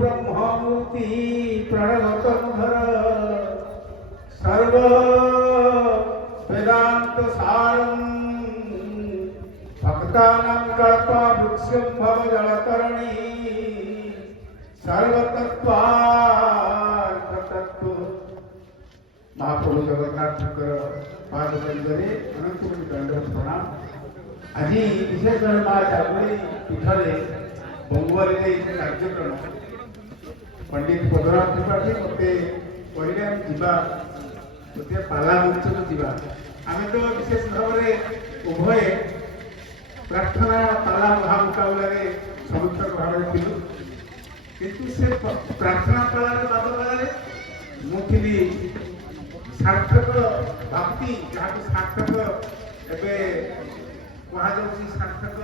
ब्रह्ममूर्ति प्रणवतंधर सर्व वेदांत सारं भक्तानां कल्पा वृक्षं भव जलतरणी सर्वतत्त्वार्थ तत्त्व महाप्रभु जगन्नाथଙ୍କର पाद बंदरे अनंत कोटी दंडवत प्रणाम। आज विशेष मା ଚାକୁଳି ପୀଠରେ बंगुआरी कार्यक्रम पंडित पदराम त्रिपाठी मत कहले जा गोटे पाला महोत्सव जा आम तो विशेष भाव में उभय प्रार्थना पाला महामुकाबला समर्थक भाव थिलु किंतु से प्रार्थना पाला बादल मुझे सार्थक भक्ति जहाँ सार्थक एवं सार्थक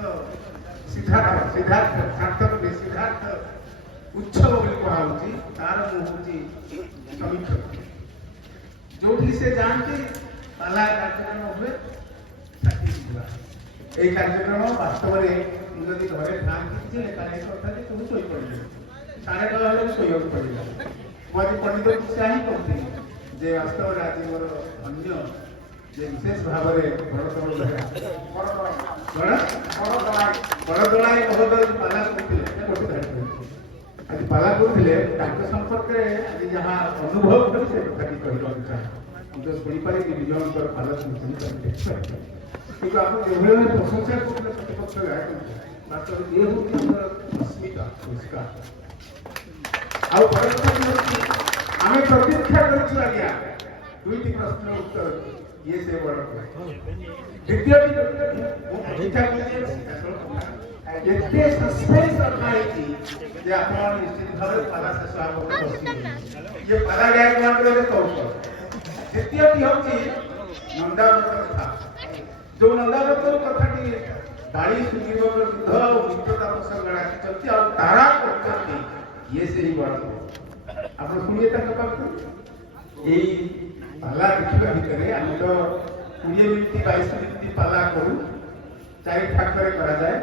सिद्धार्थ सिद्धार्थ सार्थक सिद्धार्थ उत्सव कहुची तार मुझे समीक्षक जो से जानते पाला कार्यक्रम हुए ये कार्यक्रम वास्तव में मुझे घरे था कि लेखा नहीं कथा सब शोई पड़े 9:30 शोक पड़ा मुझे पंडित उत्साह ही कहती जे वास्तव में आज मोर अन्य विशेष भाव में बड़दलाई महोदय पाला करते आज पाला करते संपर्क में आज जहाँ अनुभव कर कथा मुझे शुणिपारे विजय पाला कि आप प्रशंसा करते प्रतिपक्ष गायक वास्तव ये हूँ अस्मिता पुरस्कार आम प्रतीक्षा करूँ आज्ञा दुईटी प्रश्न उत्तर ये से बड़ द्वितीय एते सस्पेंस रखाई जे आपण निश्चित भाव पाला शेष आगो ये पाला गायक मात्र कौशल द्वितीयटी होची नंदावतर कथा जो नंदावतर कथाटी दाढ़ी सुनिब वृद्ध मित्रता प्रसंग चलती और तारा करती ये से ही बड़ आप सुनिए यही पाला देखा भितर आम तो 20 मिनिट 22 मिनिट पाला करूँ 4 ठाक करा जाए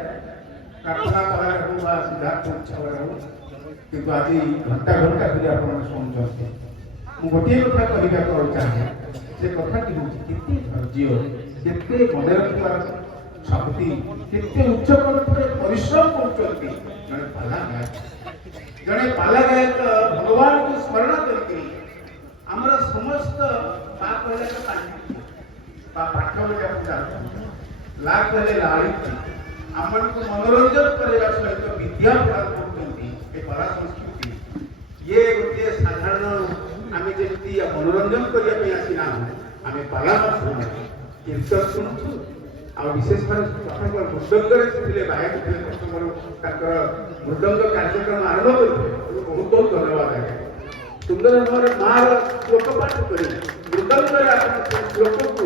प्रार्थना पाला रहू सिद्धार्थ उत्सव रहू किंतु आज घंटा घंटा धरी आप शुणुंटे मुझे गोटे कथा कहना चाहे से कथाटी हूँ केते धैर्य केते मन रखार शक्ति केते उच्च कंठरे परिश्रम करते जड़े पाला गायक जड़े पाला गायक भगवान को स्मरण करके आमर समस्त पाठ बोले ला कहले लाड़ी आम को मनोरंजन करने सहित विद्या प्रदान कर कला संस्कृति ये गोटे साधारण आम जमी मनोरंजन करने आसीना आम पाला कीर्तन शुणु आ विशेष भाव मृदंग गायक थे मृदंग कार्यक्रम आरंभ करते बहुत बहुत धन्यवाद आज्ञा सुंदर भाव मार श्लोक पाठ कर मृदंग श्लोक को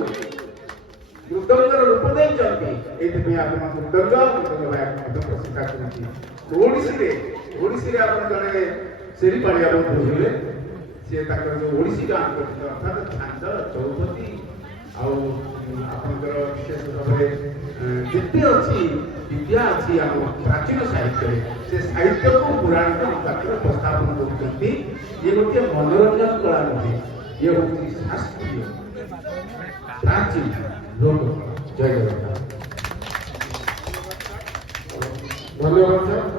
मृदंगर रूप देते मृदंग गायक प्रशंसा करोसी आप जड़े शेरीपाड़िया बोले सी ओडिशी गान करते अर्थात छांद चौपदी आपर विशेष भाव जिते अच्छी विद्या अच्छी आम प्राचीन साहित्य से साहित्य को पुराण पाखे उपस्थापन कर ये गोटे मनोरंजन कला नुहे ये हूँ शास्त्रीय प्राचीन लोक जय जगन्नाथ धन्यवाद।